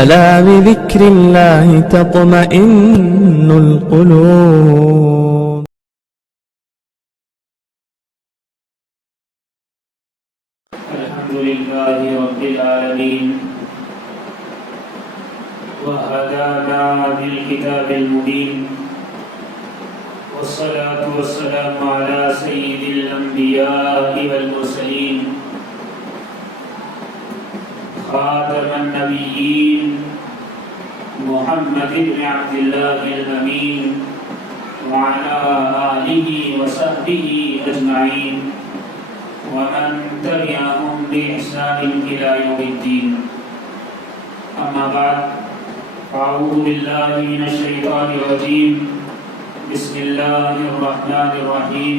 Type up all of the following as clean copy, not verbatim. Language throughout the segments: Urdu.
ألا بذكر الله تطمئن القلوب. الحمد لله رب العالمين وهدانا بالكتاب المبين والصلاة والسلام على سيد الأنبياء والمرسلين خاتم النبيين محمد بن عبد الله الأمين وعلى آله وصحبه أجمعين ومن تبعهم بإحسان إلى يوم الدين. أما بعد، أعوذ بالله من الشيطان الرجيم. بسم الله الرحمن الرحيم.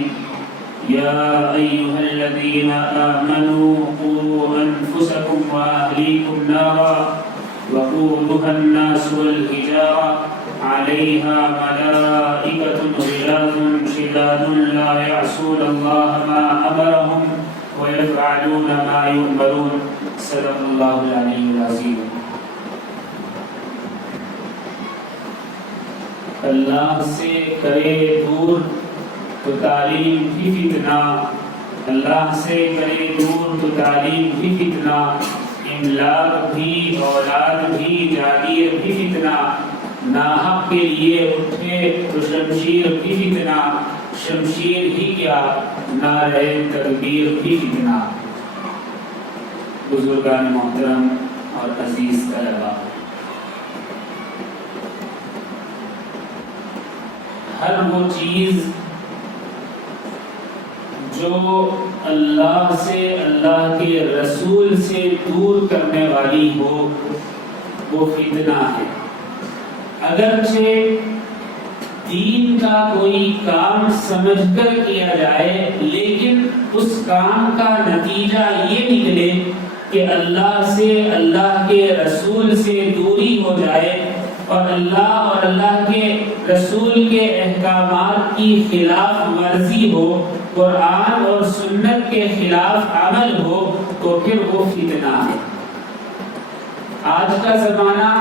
يا أيها الذين آمنوا قوا أنفسكم وأهليكم نارا وقودها الناس والحجارة عليها ملائكة غلاظ شداد لا يعصون الله ما أمرهم ويفعلون ما يؤمرون. صدق الله العلي العظيم. اللہ سے کرے دور تو تعلیم بھی فتنہ، اللہ سے کرے دور تو تعلیم بھی فتنہ، املاک بھی اولاد بھی جاگیر بھی فتنہ، ناحق کے لیے اٹھے تو شمشیر بھی فتنہ، شمشیر ہی کیا نعرہ تکبیر بھی فتنہ. بزرگان محترم اور عزیز طلباء، ہر وہ چیز جو اللہ سے، اللہ کے رسول سے دور کرنے والی ہو وہ فتنہ ہے. اگرچہ دین کا کوئی کام سمجھ کر کیا جائے لیکن اس کام کا نتیجہ یہ نکلے کہ اللہ سے، اللہ کے رسول سے دوری ہو جائے اور اللہ اور اللہ کے رسول کے احکامات کی خلاف ورزی ہو، قرآن اور سنت کے خلاف عمل ہو، تو پھر وہ فتنہ ہے. آج کا زمانہ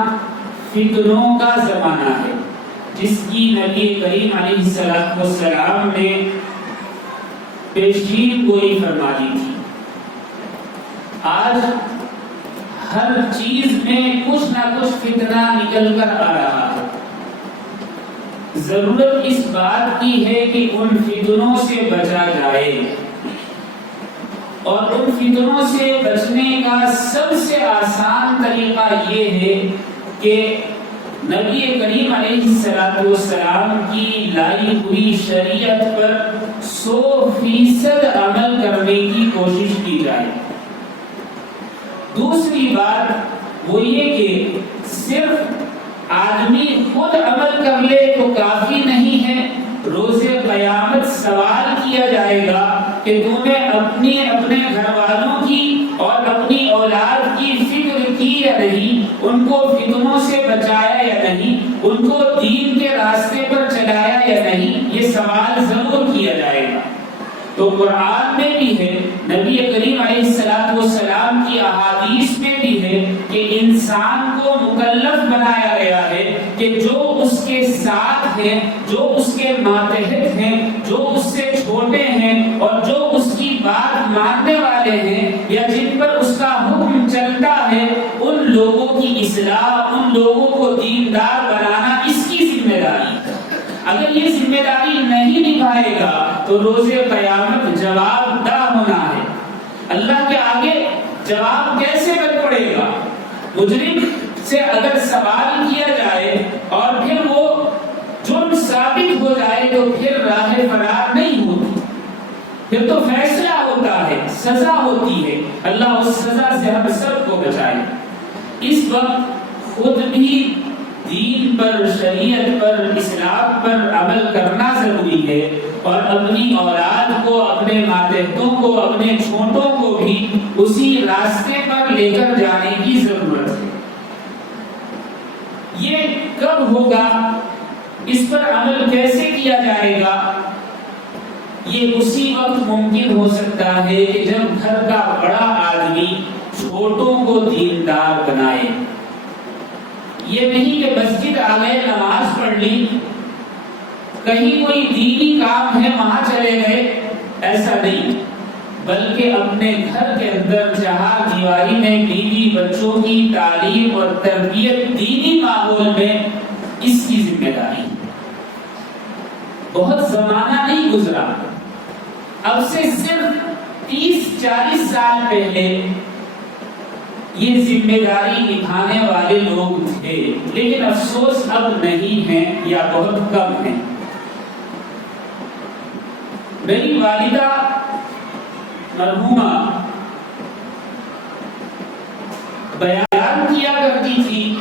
فتنوں کا زمانہ ہے جس کی نبی کریم علیہ السلام نے پیشین گوئی فرما دی تھی. آج ہر چیز میں کچھ نہ کچھ فتنہ نکل کر آ رہا ہے. ضرورت اس بات کی ہے کہ ان فتنوں سے بچا جائے، اور ان فتنوں سے بچنے کا سب سے آسان طریقہ یہ ہے کہ نبی کریم علیہ السلام کی لائی ہوئی شریعت پر 100% عمل کرنے کی کوشش کی جائے. دوسری بات وہ یہ کہ صرف آدمی خود عمل کر لے تو کافی نہیں ہے. روز قیامت سوال کیا جائے گا کہ تمہیں اپنے گھر والوں کی اور اپنی اولاد کی فکر کی یا نہیں، ان کو فتنوں سے بچایا یا نہیں، ان کو دین کے راستے پر چلایا یا نہیں. یہ سوال ضرور کیا جائے گا. تو قرآن میں بھی ہے، نبی کریم علیہ السلام کی احادیث میں بھی ہے کہ انسان کو مکلف بنایا گیا ہے کہ جو اس کے ساتھ ہیں، جو اس کے ماتحت ہیں، جو اس سے چھوٹے ہیں اور جو اس کی بات ماننے والے ہیں یا جن پر اس کا حکم چلتا ہے، ان لوگوں کی اصلاح، ان لوگوں کو دیندار بنانا اس کی ذمہ داری ہے. اگر یہ ذمہ داری نہیں نبھائے گا تو روز قیامت جواب دہ ہونا ہے. اللہ کے آگے جواب کیسے بن پڑے گا؟ مجرم سے اگر سوال کیا جائے اور پھر وہ جرم ثابت ہو جائے تو پھر راہ فرار نہیں ہوتی، پھر تو فیصلہ ہوتا ہے، سزا ہوتی ہے. اللہ اس سزا سے ہم سب کو بچائے. اس وقت خود بھی دین پر، شریعت پر، اسلام پر عمل کرنا ضروری ہے اور اپنی اولاد کو، اپنے ماتحتوں کو، اپنے چھوٹوں کو بھی اسی راستے پر لے کر جانے کی ضرورت ہے. یہ کب ہوگا؟ اس پر عمل کیسے کیا جائے گا؟ یہ اسی وقت ممکن ہو سکتا ہے کہ جب گھر کا بڑا آدمی چھوٹوں کو دیندار بنائے. یہ نہیں کہ مسجد آ گئے نماز پڑھ لی، کہیں کوئی دینی کام ہے وہاں چلے گئے، ایسا نہیں، بلکہ اپنے گھر کے اندر چہار دیواری میں بیوی بچوں کی تعلیم اور تربیت دینی ماحول میں اس کی ذمہ داری۔ بہت زمانہ نہیں گزرا، اب سے صرف 30-40 سال پہلے یہ ذمہ داری نبھانے والے لوگ تھے، لیکن افسوس اب نہیں ہیں یا بہت کم ہیں۔ میری والدہ مرحومہ بیان کیا کرتی تھی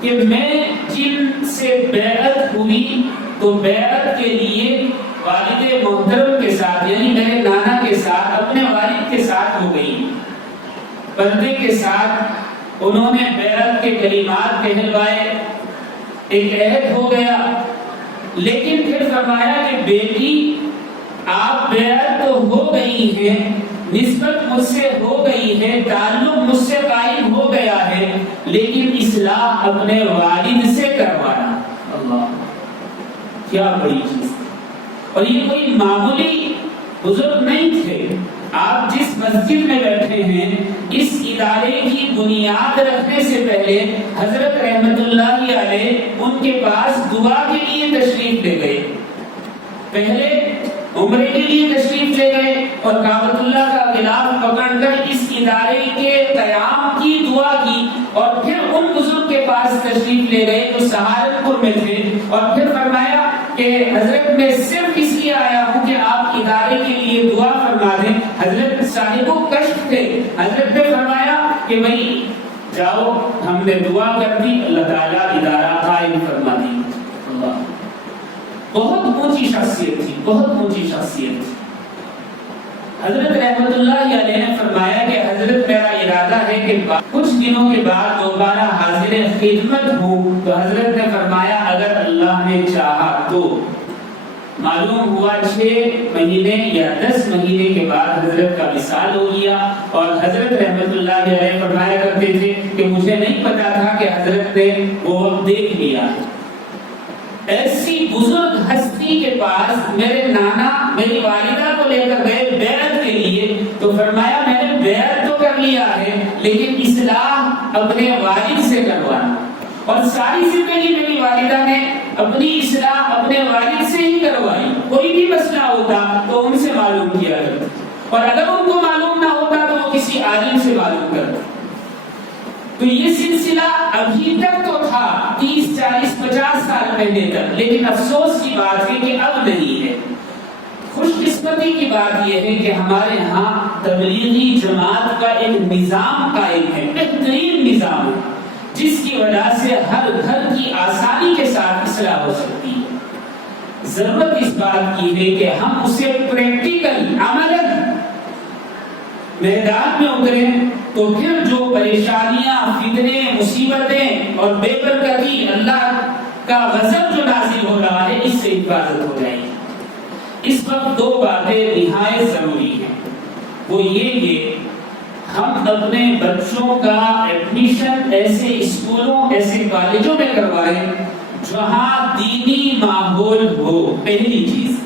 کہ میں جن سے بیعت ہوئی تو بیعت کے لیے والد محترم کے ساتھ یعنی میرے نانا کے ساتھ اپنے والد کے ساتھ ہو گئی، پردے کے ساتھ انہوں نے بیعت کے کلمات کہلوائے، ایک عہد ہو گیا، لیکن پھر فرمایا کہ بیٹی آپ بیعت تو ہو گئی ہے، نسبت مجھ سے ہو گئی ہے، تعلق مجھ سے قائم ہو گیا ہے، لیکن اصلاح اپنے والد سے کروانا۔ اللہ، کیا بڑی چیز! اور یہ کوئی معمولی بزرگ نہیں تھے، آپ جس مسجد میں بیٹھے ہیں اس ادارے کی بنیاد رکھنے سے پہلے حضرت رحمت اللہ علیہ ان کے پاس دعا کے لیے تشریف لے گئے، پہلے عمرے کے لیے تشریف لے گئے اور کعبۃ اللہ کا غلاف پکڑ کر اس ادارے کے قیام کی دعا کی، اور پھر ان بزرگ کے پاس تشریف لے گئے جو سہارنپور میں تھے، اور پھر فرمایا کہ حضرت میں صرف اس لیے آیا ہوں کہ آپ ادارے کے لیے دعا فرما دیں۔ حضرت صاحب و کشف تھے، حضرت نے فرمایا کہ بھائی جاؤ، ہم نے دعا کر دی، اللہ تعالیٰ ادارہ قائم فرما دی۔ اللہ، بہت اونچی شخصیت تھی، بہت اونچی شخصیت تھی۔ حضرت رحمت اللہ علیہ نے فرمایا کہ حضرت میرا ارادہ ہے کہ کچھ دنوں کے بعد دوبارہ حاضر خدمت ہوں، تو حضرت نے فرمایا اگر اللہ نے چاہا تو۔ معلوم ہوا 6 مہینے یا 10 مہینے کے بعد حضرت کا وصال ہو گیا، اور حضرت رحمت اللہ علیہ فرمایا کرتے تھے کہ مجھے نہیں پتا تھا کہ حضرت نے وہ وقت دیکھ لیا۔ ایسی بزرگ ہستی کے پاس میرے نانا میری والدہ کو لے کر گئے بیعت کے لیے، تو فرمایا میں نے بیعت تو کر لیا ہے لیکن اصلاح اپنے والد سے کروانا، اور ساری زندگی میری والدہ نے اپنی اصلاح اپنے والد سے ہی کروائی۔ کوئی بھی مسئلہ ہوتا تو ان سے معلوم کیا کرتی، اور اگر ان کو معلوم نہ ہوتا تو وہ کسی عالم سے معلوم کرتے۔ تو یہ سلسلہ ابھی تک تو تھا 30 40 50 سال پہلے تک، لیکن افسوس کی بات ہے کہ اب نہیں ہے۔ خوش قسمتی کی بات یہ ہے کہ ہمارے ہاں تبلیغی جماعت کا ایک نظام قائم ہے، بہترین نظام ہے، جس کی وجہ سے ہر گھر کی آسانی کے ساتھ اصلاح ہو سکتی ہے۔ ضرورت اس بات کی ہے کہ ہم اسے پریکٹیکل عملاً میدان میں اتریں، تو پھر جو پریشانیاں، فتنے، مصیبتیں اور بے برکتی، اللہ کا غضب جو نازل ہو رہا ہے، اس سے حفاظت ہو جائے گی۔ اس وقت 2 باتیں نہایت ضروری ہیں، وہ یہ کہ ہم اپنے بچوں کا ایڈمیشن ایسے اسکولوں ایسے کالجوں میں کروائیں جہاں دینی ماحول ہو۔ پہلی چیز،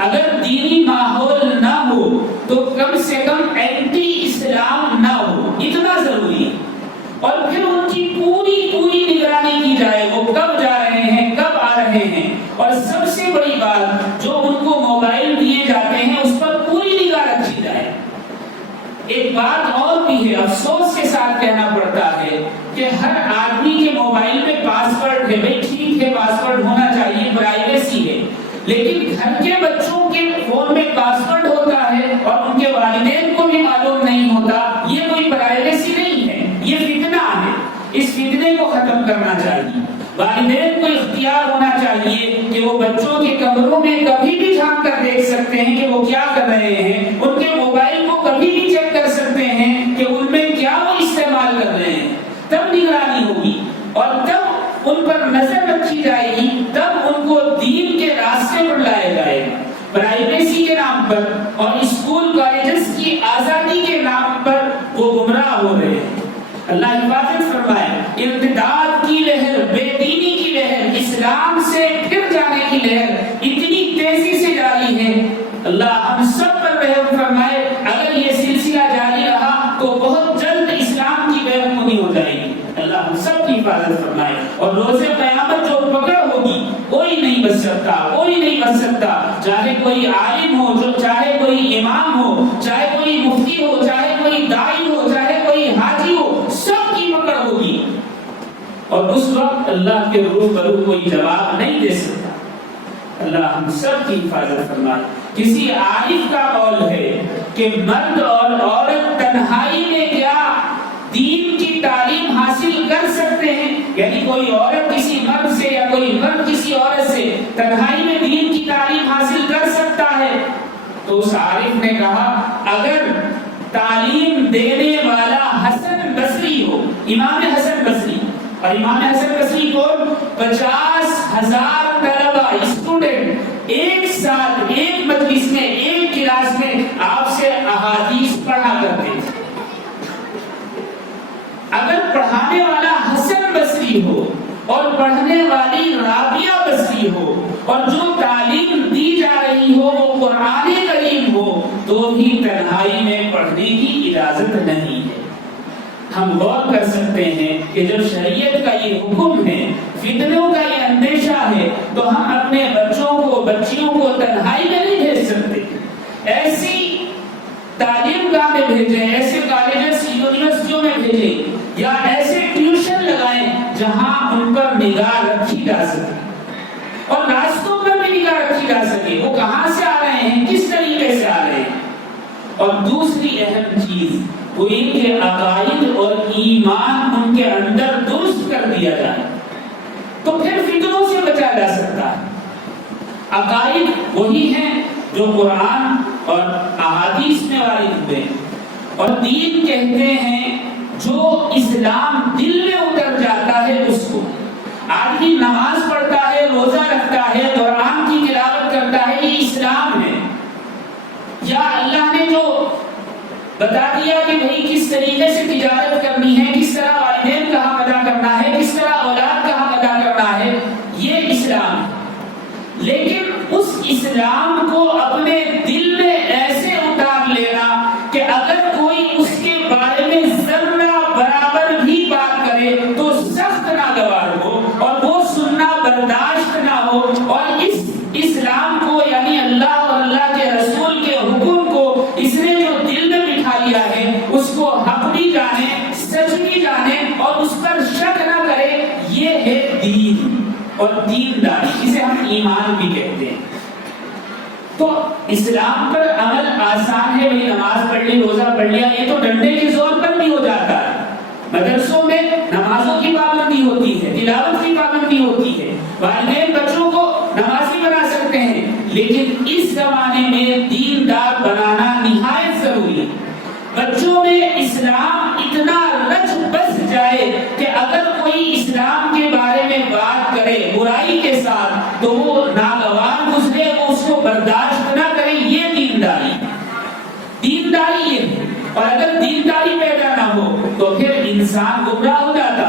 اگر دینی ماحول نہ ہو تو کم سے کم اینٹی اسلام نہ ہو، اتنا ضروری ہے، اور پھر ان کی پوری نگرانی کی جائے، وہ کب جا رہے ہیں، کب آ رہے ہیں، اور سب سے بڑی بات جو ان کو موبائل دیے جاتے ہیں اس پر پوری نگاہ رکھی جائے۔ ایک بات اور بھی ہے، افسوس کے ساتھ کہنا پڑتا ہے کہ ہر آدمی کے موبائل میں پاسورڈ ہے، بھائی ٹھیک ہے پاسورڈ ہونا چاہیے، پرائیویسی ہے، لیکن گھر کے بچوں کے فون میں پاسورڈ ہوتا ہے اور ان کے والدین کو بھی معلوم نہیں ہوتا، یہ کوئی پرائیویسی نہیں ہے، یہ فتنہ ہے۔ اس فتنے کو ختم کرنا چاہیے، والدین کو اختیار ہونا چاہیے کہ وہ بچوں کے کمروں میں کبھی بھی جھانک کر دیکھ سکتے ہیں کہ وہ کیا کر رہے ہیں، ان کے موبائل کو کبھی بھی چیک کر سکتے ہیں کہ ان میں کیا وہ استعمال کر رہے ہیں، تب نگرانی ہوگی اور تب ان پر نظر رکھی جائے گی، تب ان کو دین کے راستے پر لایا جائے گا۔ پرائیویسی کے نام پر اور اسکول کالجز کی آزادی کے نام پر وہ گمراہ ہو رہے ہیں۔ اللہ حفاظت فرمائے۔ ارتداد کی لہر، بے دینی کی لہر، اسلام سے پھر جانے کی لہر اتنی تیزی سے جاری ہے۔ اللہ ہم سب پر رحم فرمائے۔ اگر یہ سلسلہ جاری رہا تو بہت جلد اسلام کی بےنقابی ہو جائے گی۔ اللہ ہم سب کی حفاظت فرمائے۔ اور روز قیامت جو پکڑ ہوگی کوئی نہیں بچ سکتا، کوئی نہیں بچ سکتا، چاہے کوئی عالم ہو، جو چاہے کوئی امام ہو، چاہے کوئی مفتی ہو، چاہے کوئی داعی ہو، چاہے کوئی حاجی ہو، سب کی پکڑ ہوگی۔ اور اس وقت اللہ کے روبرو کوئی جواب نہیں دے سکتا۔ اللہ ہم سب کی حفاظت فرمائے۔ کسی عارف کا قول ہے کہ مرد اور عورت تنہائی میں کیا دین کی تعلیم حاصل کر سکتے ہیں؟ یعنی کوئی عورت کسی مرد سے یا کوئی مرد کسی عورت سے تنہائی میں دین کی تعلیم حاصل کر سکتا ہے؟ تو اس عارف نے کہا اگر تعلیم دینے والا حسن بصری ہو، امام حسن بصری، اور امام حسن بصری کو 50,000 طلبہ اسٹوڈنٹ ایک ساتھ ایک مجلس میں ایک کلاس میں آپ سے احادیث پڑھا کرتے تھے، اگر پڑھانے والا حسن بصری ہو اور پڑھنے والی رابعہ بصری ہو اور جو تعلیم دی جا رہی ہو وہ قرآن کریم ہو، تو بھی تنہائی میں پڑھنے کی اجازت نہیں ہے۔ ہم غور کر سکتے ہیں کہ جب شریعت کا یہ حکم ہے، فتنوں کا یہ اندیشہ ہے، تو ہم اپنے بچوں کو بچیوں کو تنہائی میں نہیں بھیج سکتے۔ ایسی تعلیم گاہ میں بھیجیں، ایسے کالجز یونیورسٹیوں میں بھیجیں، یا ایسے ٹیوشن لگائیں جہاں ان پر نگاہ رکھی جا سکے اور راستوں پر بھی نگاہ رکھی جا سکے، وہ کہاں سے آ رہے ہیں، کس طریقے سے آ رہے ہیں۔ اور دوسری اہم چیز وہ ان کے عقائد اور ایمان ان کے اندر درست کر دیا جائے، تو پھر فتنوں سے بچا جا سکتا ہے۔ عقائد وہی ہیں جو قرآن اور احادیث میں وارد ہوئے، اور دین کہتے ہیں جو اسلام دل میں اتر جاتا ہے اس کو۔ آدمی نماز پڑھتا ہے، روزہ رکھتا ہے، قرآن کی تلاوت کرتا ہے، یہ اسلام ہے۔ یا اللہ نے جو بتا دیا کہ بھئی کس طریقے سے تجارت کرنی ہے، کس طرح والدین کا حق ادا کرنا ہے، کس طرح اولاد کا حق ادا کرنا ہے، یہ اسلام ہے۔ لیکن اس اسلام کو اپنے دل میں ایسے اتار لینا کہ اگر کوئی اس کے بارے میں ذرہ برابر بھی بات کرے تو سخت ناگوار ہو اور وہ سننا برداشت نہ ہو، اور اس اسلام کو یعنی اللہ اور اللہ کے رسول کے حکم کو اس نے جو دل میں بٹھا لیا ہے اس کو حق بھی جانے، سچ بھی جانے اور اس پر شک نہ کرے، یہ ہے دین اور دینداری، اسے ہم ایمان بھی کہتے ہیں۔ تو اسلام پر عمل آسان ہے، بھئی نماز پڑھ لی، روزہ پڑھ لیا، یہ تو ڈنڈے کے زور پر بھی ہو جاتا ہے۔ مدرسوں میں نمازوں کی پابندی ہوتی ہے، تلاوت کی پابندی ہوتی ہے، والدین بچوں کو نمازی بنا سکتے ہیں، لیکن اس زمانے میں دیندار بنانا نہایت ضروری ہے۔ بچوں میں اسلام اتنا رچ بس جائے کہ اگر کوئی اسلام کے بارے میں بات کرے برائی کے ساتھ تو وہ ناگوار گزرے، وہ اس کو برداشت نہ کرے، یہ دینداری یہ ہے۔ اور اگر دینداری پیدا نہ ہو تو پھر انسان گمراہ ہو جاتا۔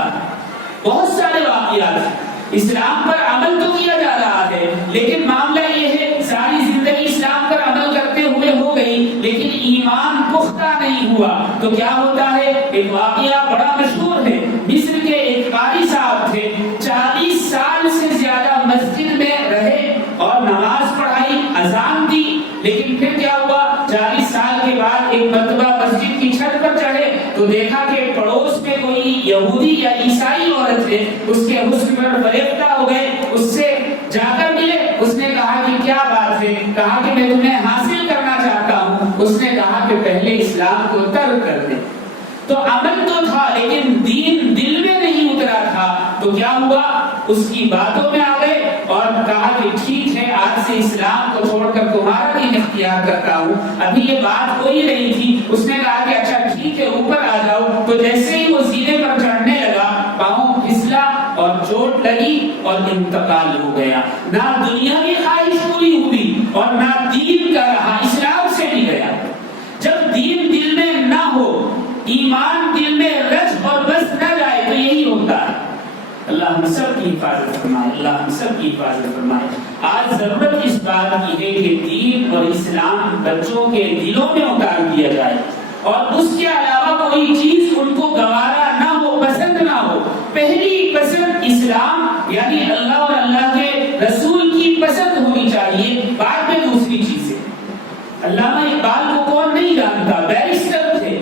بہت سارے واقعات، اسلام پر عمل تو کیا جا رہا ہے لیکن معاملہ یہ ہے ساری زندگی اسلام پر عمل کرتے ہوئے ہو گئی لیکن ایمان پختہ نہیں ہوا، تو کیا ہوتا ہے؟ ایک واقعہ بڑا مشہور ہے، مصر کے ایک قاری صاحب تھے، 40 سال سے زیادہ مسجد میں رہے اور نماز پڑھائی، اذان دی، لیکن پھر کیا ہوا؟ 40 سال کے بعد ایک مرتبہ مسجد کی چھت پر چڑھے تو دیکھا کہ پڑوس میں کوئی یہودی یا عیسائی عورت ہے، اس کے حسن پر فریفتہ ہو گئے، اس سے جا کر ملے، اس نے کہا کہ کیا بات ہے؟ کہا کہ میں تمہیں حاصل کرنا چاہتا ہوں۔ اس نے کہا کہ پہلے اسلام کو ترک کر دے۔ تو عمل تو تھا لیکن دین دل میں نہیں اترا تھا، تو کیا ہوا؟ اس کی باتوں میں آ گئے اور کہا کہ ٹھیک ہے، آج سے اسلام کو چھوڑ کر تمہارا دین اختیار کرتا ہوں۔ ابھی یہ بات کوئی نہیں تھی، اس نے کہا کہ اچھا ٹھیک ہے اوپر آ جاؤ، تو جیسے ہی وہ زینے پر چڑھنے لگا پاؤں پھسلا اور چوٹ لگی اور انتقال ہو گیا۔ نہ دنیاوی خواہش پوری ہوئی اور نہ دین کا رہا، اسلام سے بھی گیا۔ جب دین دل میں نہ ہو، ایمان دل میں رچ اور بس نہ جائے تو یہی ہوتا ہے۔ اللہ ہم سب کی حفاظت فرمائے، اللہ ہم سب کی حفاظت فرمائے۔ آج ضرورت اس بات کی ہے کہ دین اور اسلام بچوں کے دلوں میں اتار دیا جائے، اور اس کے علاوہ کوئی چیز ان کو گوارا نہ ہو، پسند نہ ہو۔ پہلی پسند اسلام یعنی اللہ اور اللہ کے رسول کی پسند ہونی چاہیے، بعد میں دوسری چیزیں۔ علامہ اقبال کو کون نہیں جانتا، بیرسٹر تھے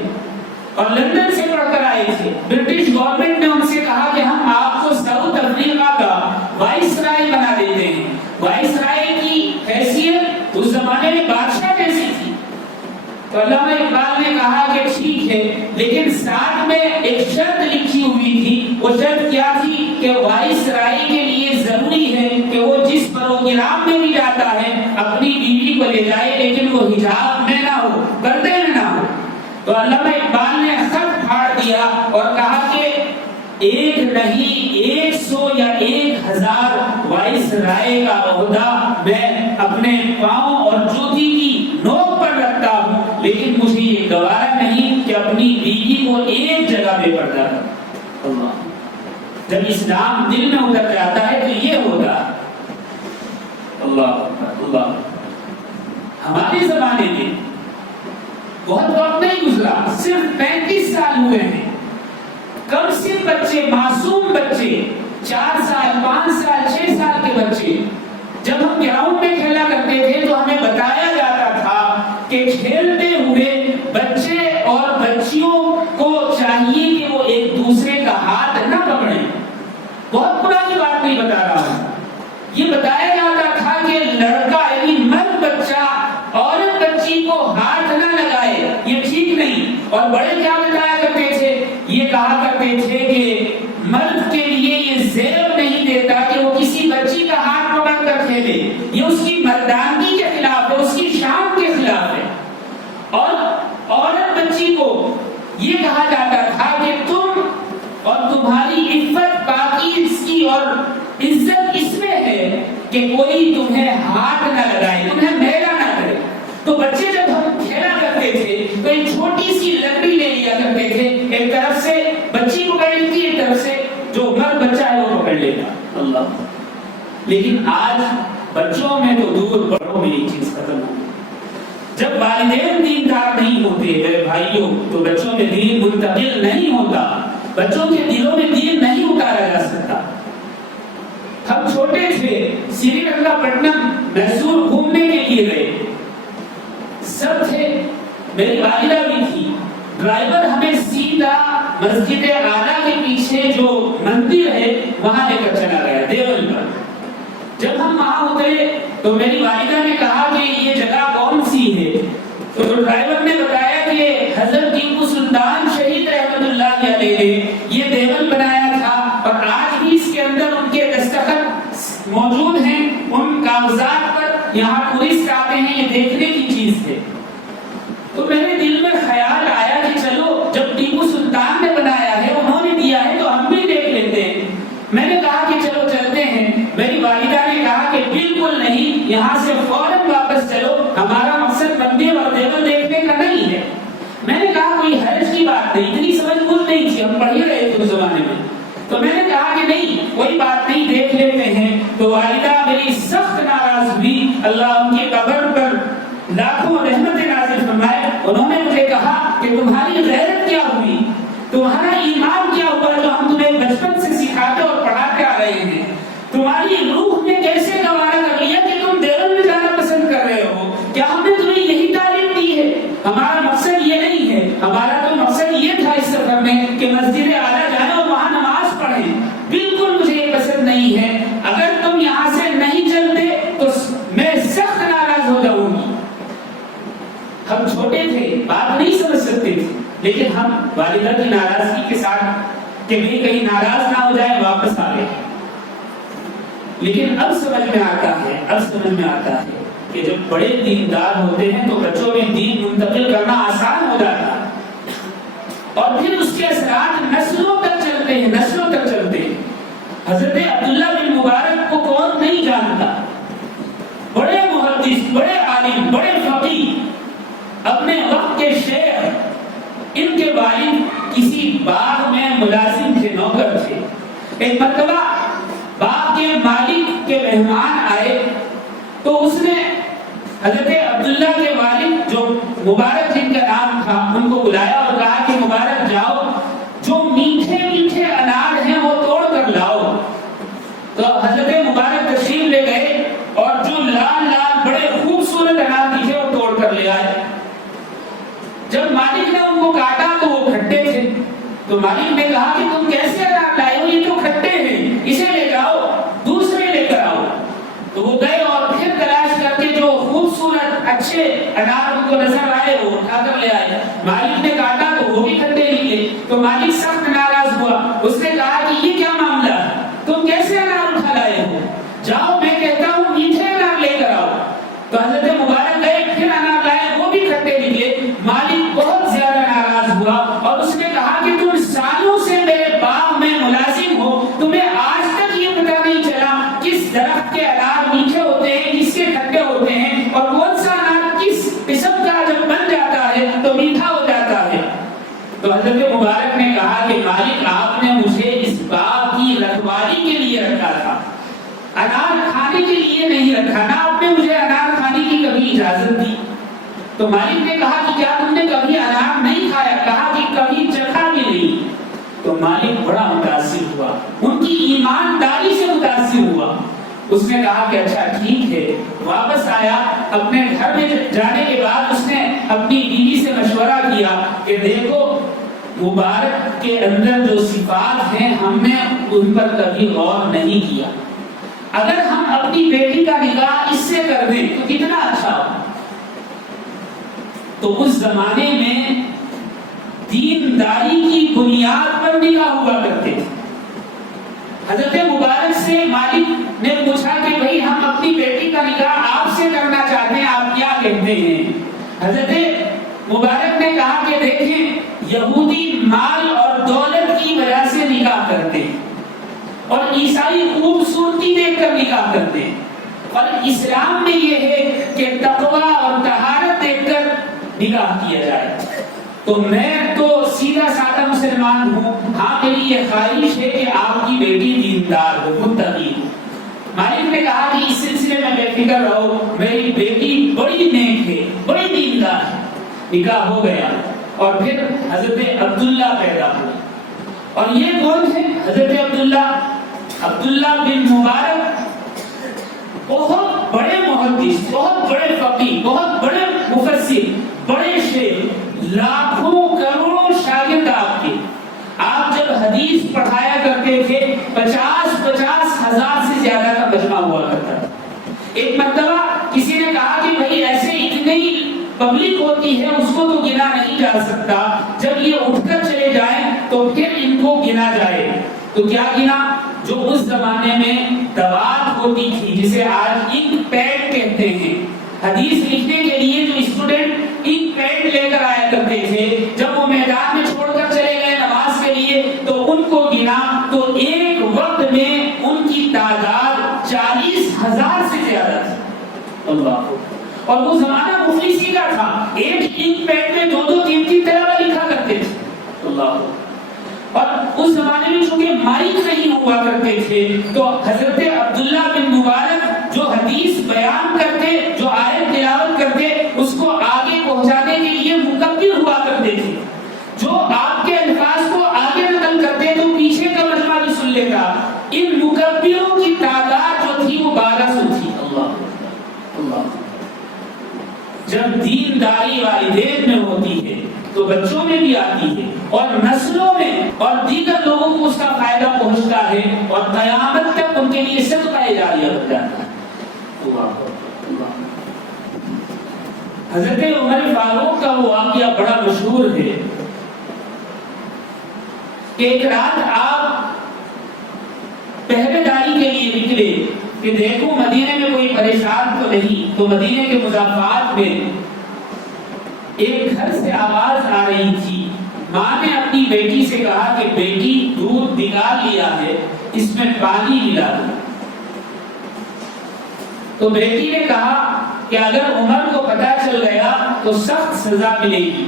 اور لندن سے پڑھ کر آئے تھے۔ برٹش گورنمنٹ نے ان سے کہا کہ ہم آپ کو ساؤتھ افریقہ کا وائس رائے بنا دیتے ہیں۔ وائس رائے کی حیثیت اس زمانے میں بادشاہ جیسی تھی، تو علامہ اقبال نے کہا کہ ٹھیک ہے، لیکن ساتھ میں ایک شرط لکھی ہوئی تھی۔ وہ شرط کیا تھی کہ وائس رائے کے لیے ضروری ہے کہ وہ جس پروگرام میں بھی جاتا ہے اپنی بیوی کو لے جائے، لیکن وہ حجاب میں نہ ہو، پردے میں نہ ہو۔ تو علامہ اقبال نے خط پھاڑ دیا اور کہا کہ ایک نہیں 100 یا 1000 وائس رائے کا عہدہ میں اپنے پاؤں اور جوتی کی نوک پر رکھتا ہوں، لیکن مجھے یہ گوارا نہیں کہ اپنی بیوی کو ایک جگہ پہ پردہ کروں۔ اللہ، جب اسلام دل میں اتر جاتا ہے تو یہ ہوگا۔ اللہ اللہ، ہمارے زمانے میں بہت وقت نہیں گزرا، صرف 35 سال ہوئے ہیں، کم سے بچے، معصوم بچے، 4 سال 5 سال 6 سال کے بچے، جب ہم گراؤنڈ میں کھیلا کرتے تھے تو ہمیں بتایا جاتا تھا کہ کھیلتے ہوئے بچے اور بچیوں کو چاہیے کہ وہ ایک دوسرے کا ہاتھ نہ پکڑیں۔ بہت پرانی بات نہیں بتا رہا ہوں، یہ بتایا جاتا تھا کہ لڑکا یعنی مرد بچہ عورت بچی کو ہاتھ نہ لگائے، یہ ٹھیک نہیں۔ اور بڑے کیا بتایا کرتے تھے، یہ کہا کرتے تھے کہ مرد کے لیے یہ زیب نہیں دیتا کہ وہ کسی بچی کا ہاتھ پکڑ کر کھیلے، یہ اس کی مردانگی کے خلاف ہے، اس کی شان کے خلاف ہے۔ اور عورت بچی کو یہ کہا جاتا تھا کہ تم اور تمہاری عفت باقی اس کی اور عزت اس میں ہے کہ کوئی تمہیں ہاتھ نہ لگائے، تمہیں میلا نہ کرے۔ تو بچے جب ہم کھیلا کرتے تھے تو ایک چھوٹی سی لکڑی لے لیا کرتے تھے، ایک طرف سے بچی پکڑ لیتی، ایک طرف سے جو مرد بچہ ہے وہ پکڑ لیتا۔ اللہ، لیکن آج بچوں میں تو دور، بڑوں میں یہ چیز ختم ہو گئی۔ جب والدین دیندار نہیں ہوتے میرے بھائیوں تو بچوں میں دین منتقل نہیں ہوتا، بچوں کے دلوں میں دین نہیں اتارا جا سکتا۔ ہم چھوٹے تھے، سری لنکا پٹنم میسور گھومنے کے لیے گئے، سب تھے، میری والدہ بھی تھی۔ ڈرائیور ہمیں سیدھا مسجد اعلیٰ کے پیچھے جو مندر ہے وہاں لے کر چلا گیا، دیول پر۔ جب ہم وہاں اترے تو میری والدہ نے کہا کہ یہ جگہ کون سی ہے، تو ڈرائیور نے بتایا کہ حضرت ٹیپو سلطان شہید رحمت اللہ علیہ نے یہ دیول بنایا تھا، اور آج بھی اس کے اندر ان کے دستخط موجود ہیں، ان کاغذات پر یہاں ٹورسٹ آتے ہیں، یہ دیکھنے کی چیز ہے۔ تو میرے دل میں خیال آیا کہ چلو جب ٹیپو سلطان نے بنایا ہے، انہوں نے دیا ہے، تو ہم بھی دیکھ لیتے ہیں۔ میں نے کہا کہ چلو چلتے ہیں، میری والدہ نے کہا کہ بالکل نہیں، یہاں سے فوراً واپس چلو، ہمارا مقصد مندر اور دیول دیکھنے کا نہیں ہے۔ میں نے کہا کوئی حرج کی بات نہیں، اتنی سمجھ بوجھ نہیں تھی، ہم پڑھ ہی رہے تھے اس زمانے میں۔ تو میں نے کہا کہ نہیں کوئی بات نہیں، دیکھ لیتے ہیں۔ تو والدہ میری سخت ناراض ہوئی، اللہ ان کی قبر پر لاکھوں رحمتیں نازل فرمائے۔ انہوں نے مجھے کہا کہ تمہاری غیرت کیا ہوئی، تمہارا ایمان کیا ہوا جو ہم تمہیں بچپن سے سکھاتے اور پڑھاتے آ رہے ہیں، تمہاری روح نے کیسے گوارا کر لیا کہ تم دیول میں جانا پسند کر رہے ہو؟ کیا ہم نے تمہیں یہی تعلیم دی ہے؟ ہمارا مقصد یہ نہیں ہے، ہمارا تو مقصد یہ تھا اس سفر میں کہ مسجد اعلیٰ جائیں اور وہاں نماز پڑھیں۔ بالکل مجھے یہ پسند نہیں ہے، اگر تم یہاں سے نہیں چلتے تو میں سخت ناراض ہو جاؤں گی۔ ہم چھوٹے تھے، بات نہیں سمجھ سکتے تھے، لیکن ہم والدہ کی ناراضگی کے ساتھ کہ بھی کہیں ناراض نہ ہو جائے واپس آ گئے۔ لیکن اب سمجھ میں آتا ہے کہ جب بڑے دیندار ہوتے ہیں تو بچوں میں دین منتقل کرنا آسان ہو جاتا ہے، اور پھر اس کے اثرات نسلوں تک چلتے ہیں۔ حضرت عبداللہ بن مبارک کو کون نہیں جانتا، بڑے محدث، بڑے عالم، بڑے فقیہ، اپنے وقت کے شیخ۔ ان کے والد کسی باغ میں ملازم تھے، نوکر تھے، ایک مرتبہ باغ کے مالک کے مہمان آئے تو اس نے حضرت عبداللہ کے والد جو مبارک جن کا نام تھا ان کو بلایا اور کہا کہ مبارک جاؤ جو میٹھے میٹھے انار ہیں وہ توڑ کر لاؤ. تو حضرت مبارک تشریف لے گئے اور جو لال لال بڑے خوبصورت انار تھے وہ توڑ کر لے آئے. جب مالک نے ان کو کاٹا تو وہ کھٹے تھے. تو مالک نے کہا کہ تم کیسے انار لائے ہو, یہ تو کھٹے ہیں, اسے لے جاؤ, دوسرے لے کر آؤ. تو وہ گئے اور پھر تلاش کر کے جو خوبصورت اچھے انار ان کو نظر آئے وہ اٹھا کر لے آئے. مالک نے کاٹا تو وہ بھی کھٹے نکلے. تو مالک سخت ناراض ہوا. اس نے کہا کہ یہ کیا معاملہ ہے, تم کیسے انار اٹھا لائے ہو, جاؤ میں کہتا ہوں میٹھے انار لے کر آؤ. تو حضرت مبارک گئے, پھر انار لائے, وہ بھی کھٹے نکلے. مالک بہت زیادہ ناراض ہوا اور اس نے کہا کہ تم سالوں سے میرے باغ میں ملازم ہو, تمہیں آج تک یہ پتہ نہیں چلا کس درخت کے انار میٹھے ہوتے ہیں, کس کے کھٹے ہوتے ہیں, اور کون سا انار کس قسم کا جب بن جاتا ہے تو میٹھا ہو جاتا ہے. تو حضرت مبارک نے کہا کہ مالک آپ نے مجھے اس باغ کی رکھوالی کے لیے رکھا تھا, انار کھانے کے لیے نہیں رکھا, نہ آپ نے مجھے انار کھانے کی کبھی اجازت دی. تو مالک نے کہا کہ کیا تم نے کبھی انار نہیں کھایا, کہا کہ کبھی چکھا بھی نہیں. تو مالک بڑا متاثر ہوا, ان کی ایمانداری سے متاثر ہوا. اس نے کہا کہ اچھا ٹھیک ہے. واپس آیا, اپنے گھر میں جانے کے بعد اس نے اپنی بیوی سے مشورہ کیا کہ دیکھو مبارک کے اندر جو صفات ہیں ہم نے ان پر کبھی غور نہیں کیا, اگر ہم اپنی بیٹی کا نکاح اس سے کر دیں تو کتنا اچھا ہو. تو اس زمانے میں دینداری کی بنیاد پر نکاح ہوا کرتے تھے. حضرت مبارک سے مالک نے پوچھا کہ بھئی ہم اپنی بیٹی کا نکاح آپ سے کرنا چاہتے ہیں, آپ کیا کہتے ہیں. حضرت مبارک نے کہا کہ دیکھیں یہودی مال اور دولت کی وجہ سے نکاح کرتے ہیں اور عیسائی خوبصورتی دیکھ کر نکاح کرتے ہیں, اور اسلام میں یہ ہے کہ تقوی اور طہارت دیکھ کر نکاح کیا جائے. تو میں تو سیدھا سادہ مسلمان ہوں, ہاں میری یہ خواہش ہے کہ آپ کی بیٹی دیندار ہو, متقی ہو. مالک نے کہا کہ اس سلسلے میں بے فکر رہو, میری بیٹی بڑی نیک ہے, بڑی دیندار ہے. نکاح ہو گیا اور پھر حضرت عبداللہ پیدا ہوئے. اور یہ کون تھے حضرت عبداللہ؟ عبداللہ بن مبارک بہت بڑے محدث, بہت بڑے فقیہ, بہت بڑے مفسر, بڑے شیخ, لاکھوں کروڑوں شاگرد آپ کے. آپ جب حدیث پڑھایا کرتے تھے 50 ہزار سے زیادہ کا مجمع ہوا کرتا تھا. ایک مرتبہ کسی نے کہا کہ بھائی ایسے اتنی پبلک ہوتی ہے اس کو تو گنا نہیں جا سکتا, جب یہ اٹھ کر چلے جائیں تو پھر ان کو گنا جائے. تو کیا گنا؟ جو اس زمانے میں دوات ہوتی تھی جسے آج انک پیڈ کہتے ہیں, حدیث لکھنے کے لیے جو اسٹوڈنٹ انک پیڈ لے کر آیا کرتے تھے, جب وہ میدان میں چھوڑ کر چلے گئے نماز کے لیے تو ان کو گنا تو ایک وقت میں ان کی تعداد 40,000 سے زیادہ تھی. اللہ. اور وہ زمانہ مفلسی کا تھا, ایک انک پیڈ میں 2-3 طلبہ لکھا کرتے تھے. اللہ. اور اس زمانے میں چونکہ مائک نہیں ہوا کرتے تھے تو حضرت عبداللہ بن مبارک جو حدیث بیان کرتے, جو آیت تلاوت کرتے, اس کو آگے پہنچانے کے لیے مکبر ہوا کرتے تھے, جو آپ کے الفاظ کو آگے نقل کرتے تو پیچھے کا مجمع بھی سن لیتا. ان مکبروں کی تعداد جو تھی وہ 1200 تھی. اللہ اللہ. جب دینداری والدین میں ہوتی ہے تو بچوں میں بھی آتی ہے اور نسلوں میں اور دیگر لوگوں کو اس کا فائدہ پہنچتا ہے اور قیامت تک ان کے لیے صدقہ جاریہ بن جاتا ہے. حضرت عمر فاروق کا وہ واقعہ بڑا مشہور ہے کہ ایک رات آپ پہرے داری کے لیے نکلے کہ دیکھو مدینے میں کوئی پریشان تو نہیں. تو مدینے کے مضافات میں ایک گھر سے آواز آ رہی تھی. ماں نے اپنی بیٹی سے کہا کہ بیٹی دودھ نکال لیا ہے, اس میں پانی ملا دو. تو بیٹی نے کہا کہ اگر عمر کو پتہ چل گیا تو سخت سزا ملے گی.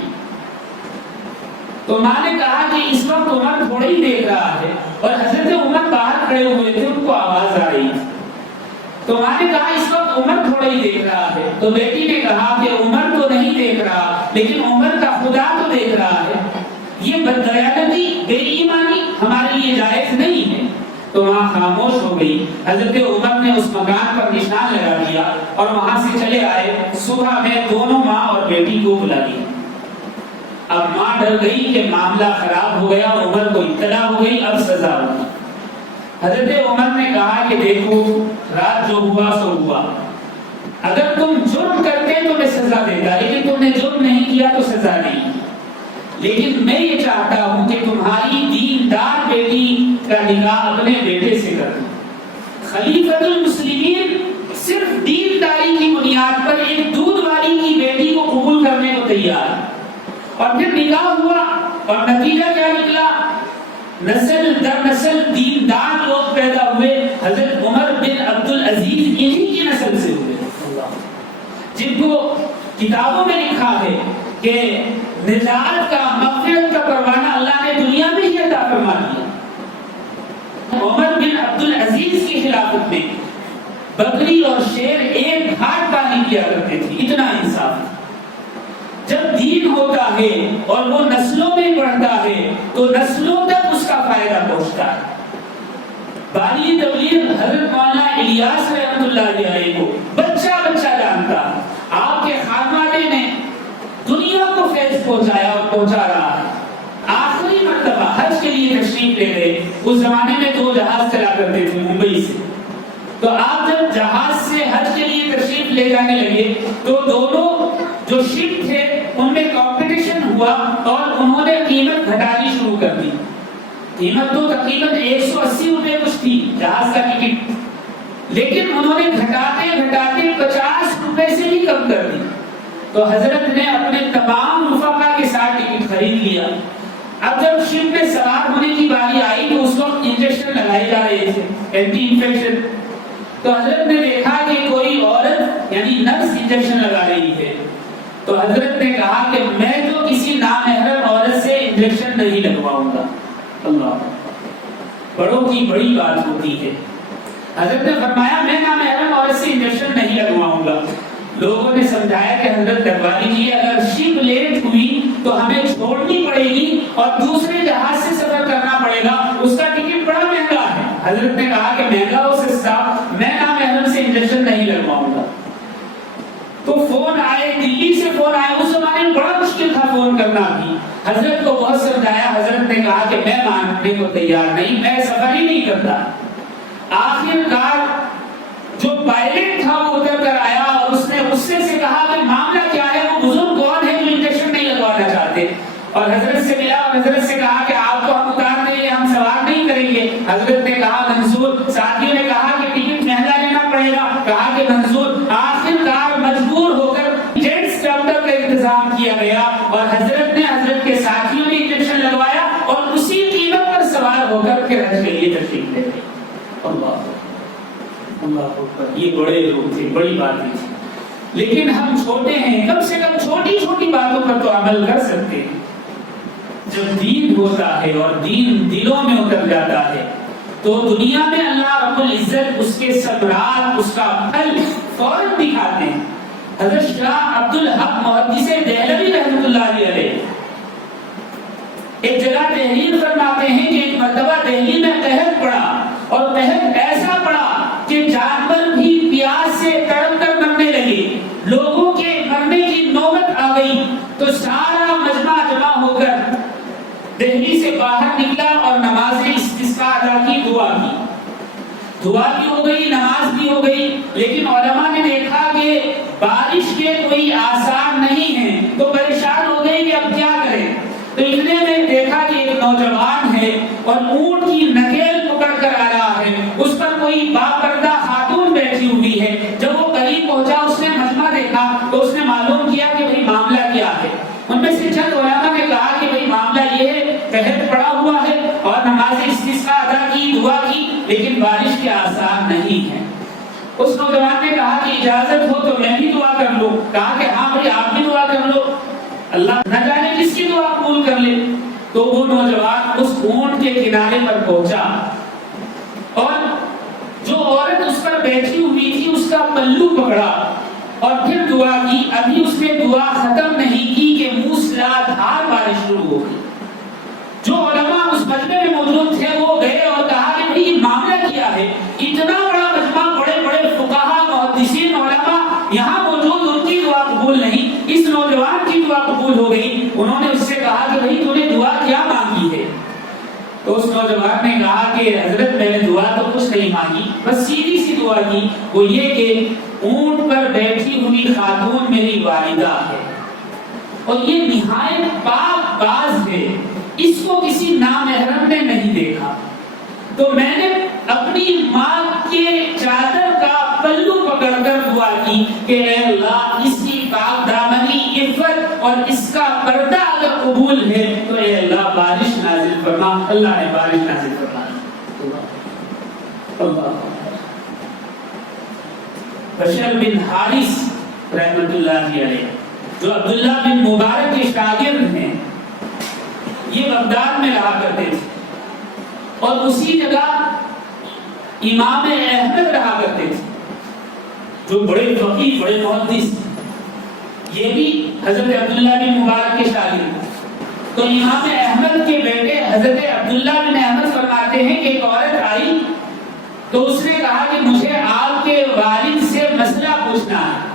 تو ماں نے کہا کہ اس وقت عمر تھوڑی دیکھ رہا ہے اور حضرت عمر باہر وہی دیکھ رہا ہے. تو بیٹی نے کہا کہ عمر تو نہیں دیکھ رہا لیکن عمر کا خدا تو دیکھ رہا ہے. یہ بددیانتی، بے ایمانی ہمارے لیے جائز نہیں ہے. تو وہاں خاموش ہو گئی. حضرت عمر نے اس مکان پر نشان لگا دیا اور وہاں سے چلے آئے. صبح میں دونوں ماں اور بیٹی کو بلا لیا. اب ماں ڈر گئی کہ معاملہ خراب ہو گیا، عمر کو اطلاع ہو گئی، اب سزا ہوگی. حضرت عمر نے کہا کہ دیکھو رات جو ہوا سو ہوا، اگر تم جرم کرتے تو میں سزا دیتا، لیکن تم نے جرم نہیں کیا تو سزا نہیں. لیکن میں یہ چاہتا ہوں کہ تمہاری دیندار بیٹی کا نکاح اپنے بیٹے سے کر دو. خلیفۃ المسلمین صرف دینداری کی بنیاد پر ایک دودھ والی کی بیٹی کو قبول کرنے کو تیار. اور پھر نکاح ہوا اور نتیجہ کیا نکلا؟ نسل در نسل دیندار لوگ پیدا ہوئے. حضرت عمر بن عبد العزیز انہی کی نسل سے ہوئے جن کو کتابوں میں لکھا ہے کہ نجات کا، مغفرت کا پروانہ اللہ نے دنیا میں ہی عطا فرما دیا. عمر بن عبد العزیز کی خلافت میں بکری اور شیر ایک گھاٹ پانی کیا کرتے تھے. اتنا انصاف. جب دین ہوتا ہے اور وہ نسلوں میں بڑھتا ہے تو نسلوں تک اس کا فائدہ پہنچتا ہے. بانی تبلیغ حضرت مولانا الیاس رحمۃ اللہ علیہ کو بچہ بچہ جانتا. آپ کے خانوادے نے دنیا کو فیض پہنچایا اور پہنچا رہا ہے. آخری مرتبہ حج کے لیے تشریف لے گئے. اس زمانے میں 2 جہاز چلا کرتے تھے ممبئی سے. تو آپ جب جہاز سے حج کے لیے تشریف لے جانے لگے تو دونوں جو شپ تھے ان میں کمپٹیشن ہوا اور انہوں نے قیمت گھٹانی شروع کر دی. قیمت تو تقریباً 180 روپے کچھ تھی جہاز کا ٹکٹ، لیکن انہوں نے گھٹاتے گھٹاتے 50 روپے سے بھی کم کر دی. تو حضرت نے اپنے تمام رفقا کے ساتھ ٹکٹ خرید لیا. اب جب شپ میں سوار ہونے کی باری آئی تو اس وقت انجیکشن لگائے جا رہے تھے، اینٹی انفیکشن. تو حضرت نے دیکھا کہ کوئی عورت یعنی نرس انجیکشن لگا رہی ہے. تو حضرت نے کہا کہ میں تو کسی نامحرم عورت سے انجیکشن نہیں لگواؤں گا. اللہ، بڑوں کی بڑی بات ہوتی ہے. حضرت نے فرمایا میں نامحرم عورت سے انجیکشن نہیں لگواؤں گا. لوگوں نے سمجھایا کہ حضرت لگوا لیجیے، اگر شپ لیٹ ہوئی تو ہمیں چھوڑنی پڑے گی اور دوسرے جہاز سے سفر کرنا پڑے گا، اس کا ٹکٹ بڑا مہنگا ہے. حضرت نے کہا کہ مہنگا ہو سستا، میں نامحرم سے انجیکشن نہیں لگواؤں گا. تو فون آئے، دلی سے فون آئے. اس زمانے میں بڑا مشکل تھا فون کرنا بھی. حضرت کو بہت سمجھایا. حضرت نے کہا کہ میں ماننے کو تیار نہیں، میں سفر ہی نہیں کرتا. آخر کار جو پائلٹ تھا وہ اتر کر آیا اور اس نے غصے سے کہا کہ معاملہ کیا ہے، وہ بزرگ کون ہے جو انجیکشن نہیں لگوانا چاہتے. اور حضرت سے ملا اور حضرت سے کہا کہ آپ کو ہم اتار دیں گے، ہم سوار نہیں کریں گے. حضرت نے کہا منظور. ساتھیوں نے کہا کہ ٹکٹ مہنگا لینا پڑے گا. کہا کہ منظور. آخر کار مجبور ہو کر جیٹس ڈاکٹر کا انتظام کیا گیا اور حضرت نے، حضرت کے ساتھیوں نے انجیکشن لگوایا اور اسی قیمت پر سوار ہو کر پھر حج کے لیے تشریف لے گئے. اللہ اللہ اکبر. یہ بڑے لوگ تھے، بڑی باتیں تھی. لیکن ہم چھوٹے ہیں، کم سے کم چھوٹی چھوٹی باتوں پر تو عمل کر سکتے ہیں. جب دین ہوتا ہے اور دین دلوں میں اتر جاتا ہے تو دنیا میں اللہ رب العزت اس کے ثمرات، اس کا پھل فوراً دکھاتے ہیں. حضرت شاہ عبد الحق محدث دہلوی رحمۃ اللہ علیہ ایک جگہ تحریر فرماتے ہیں کہ ایک مرتبہ دہلی میں قحط پڑا اور قحط ایسا پڑا کہ جانور بھی پیاس سے تڑپ کر مرنے لگے. لوگوں کے مرنے کی نوبت آ گئی تو سارا مجمع جمع ہو کر دہلی سے باہر نکلا اور نماز استسقاء ادا کی، دعا کی. دعا بھی ہو گئی، نماز بھی ہو گئی. لیکن علماء نے دیکھا کہ بارش کے کوئی آثار نہیں ہیں تو پریشان ہو گئے کہ اب کیا کریں. تو اتنے میں دیکھا کہ ایک نوجوان ہے اور اونٹ کی نکیل پکڑ کر آ رہا ہے، اس پر کوئی باپردہ خاتون بیٹھی ہوئی ہے. جب وہ قریب پہنچا اس نے مجمع دیکھا تو اس نے معلوم کیا کہ بھئی معاملہ کیا ہے. ان میں سے چند علماء نے کہا کہ بھئی معاملہ یہ ہے، قحط پڑا ہوا ہے اور نماز استسقاء ادا کی، دعا کی، لیکن بارش کے آثار نہیں ہیں. اس نوجوان نے کہا کہ اجازت ہو تو میں بھی دعا کر لوں. کہا کہ ہاں بھئی آپ بھی دعا کر لو، اللہ نہ جانے کس کی دعا قبول کر لے. تو وہ نوجوان اس اونٹ کے کنارے پر پہنچا اور جو عورت اس پر بیٹھی ہوئی تھی اس کا پلو پکڑا دعا کی، ابھی اس نے دعا ختم نہیں کی کہ موسلادھار بارش شروع ہو گئی۔ جو علماء اس مجمع میں موجود تھے وہ گئے اور کہا کہ بھئی یہ معاملہ کیا ہے، اتنا بڑا مجمع، بڑے بڑے فقہا، محدثین، علماء یہاں موجود، ان کی دعا قبول نہیں، اس نوجوان کی دعا قبول ہو گئی۔ انہوں نے اس سے کہا کہ بھئی تو نے دعا کیا مانگی ہے؟ تو اس نوجوان نے کہا کہ حضرت میں نے دعا تو کچھ نہیں مانگی، بس سیدھی سی دعا کی، وہ یہ کہ اونٹ پر بیٹھی ہوئی خاتون میری والدہ ہے اور یہ نہایت پاک باز ہے، اس کو کسی نامحرم نے نہیں دیکھا، تو میں نے اپنی ماں کے چادر کا پلو پکڑ کر دعا کی کہ اے اللہ اس کی پاک دامنی عفت اور اس کا پردہ اگر قبول ہے تو اے اللہ بارش نازل فرما۔ اللہ نے بارش نازل فرمائی۔ اللہ بشر بن حارث رحمت اللہ علیہ جو عبداللہ بن مبارک کے شاگرد ہیں، یہ بغداد میں رہا کرتے تھے اور اسی جگہ امام احمد رہا کرتے تھے جو بڑے فقیہ، بڑے محدث، یہ بھی حضرت عبداللہ بن مبارک کے شاگرد تھے۔ تو امام احمد کے بیٹے حضرت عبداللہ بن احمد فرماتے ہیں کہ ایک عورت آئی تو اس نے کہا کہ مجھے آپ کے والد سے مسئلہ پوچھنا ہے۔